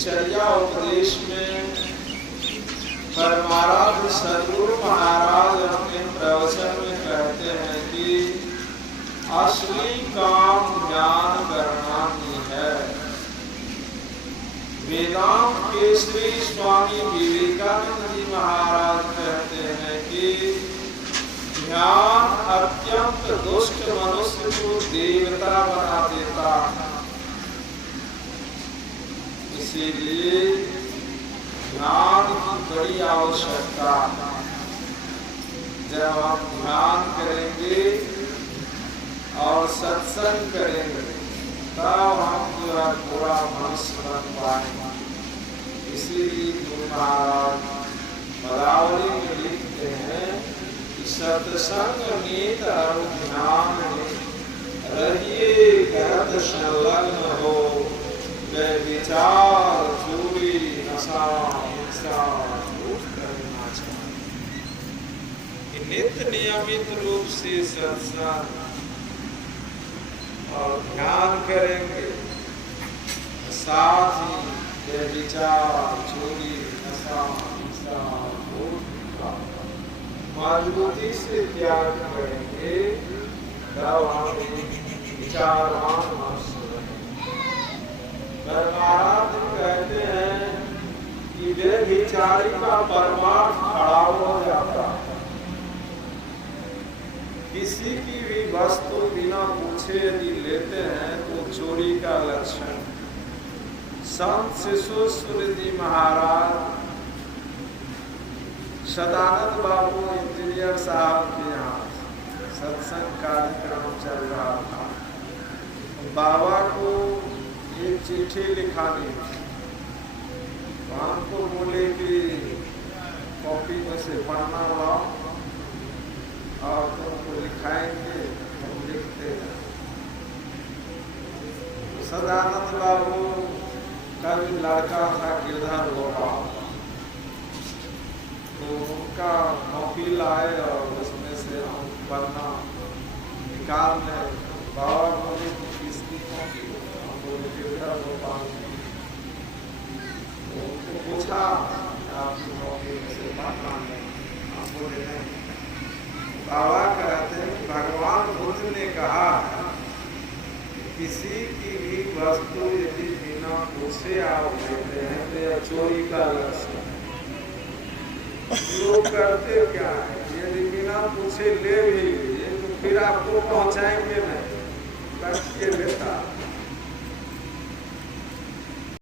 चर्या उपदेश में परमाराध्य सद्गुरु महाराज अपने प्रवचन में कहते हैं कि असली काम ज्ञान करना ही है। वेदांत के श्री स्वामी विवेकानंद जी महाराज कहते हैं कि ध्यान अत्यंत दुष्ट मनुष्य को देवता बना देता। इसीलिए ध्यान की बड़ी आवश्यकता। जब हम ध्यान करेंगे और सत्संग करेंगे तब हम जो है पूरा मनुष्य बन पाएंगे। इसीलिए गुरु महाराज पदावली में लिखते हैं कि सत्संग नीत और ध्यान में रहिए गरत संलग्न हो, गए विचार चोरी नशा हिंसा करना चाहिए। नित्य नियमित रूप से सत्संग और ध्यान करेंगे, साथ ही विचार चोरी नशा हिंसा मजबूती से त्याग करेंगे तब हम विचारवान मनुष्य बनेंगे। महाराज कहते हैं कि वे विचारी का परमार्थ खड़ा हो जाता है। किसी की भी वस्तु बिना पूछे यदि लेते हैं तो चोरी का लक्षण। संत शिशुश्वर जी महाराज सदानंद बाबू इंजीनियर साहब के यहाँ सत्संग कार्यक्रम चल रहा था। बाबा को एक चिट्ठी लिखानी थी, तो हमको बोले कि कॉपी में से पढ़ना लाओ और तुमको लिखाएंगे, हम लिखते हैं। सदानंद बाबू का भी लड़का था गिरधर गोपाल, तो उनका कॉपी लाए और उसमें से हम पढ़ना निकाल लें। बाबा बोले कि किसकी कॉपी? हम बोले गिरधर गोपाल। तो उनको पूछा आपकी कॉपी में से पढ़ना है? हम बोले नहीं। बाबा कहते हैं कि भगवान बुद्ध ने कहा किसी की भी वस्तु यदि बिना पूछे आप लेते हैं तो यह चोरी का लक्षण है। लोग करते क्या है, यदि बिना पूछे ले भी लिए तो फिर आपको पहुंचाएंगे नहीं, करके लेता।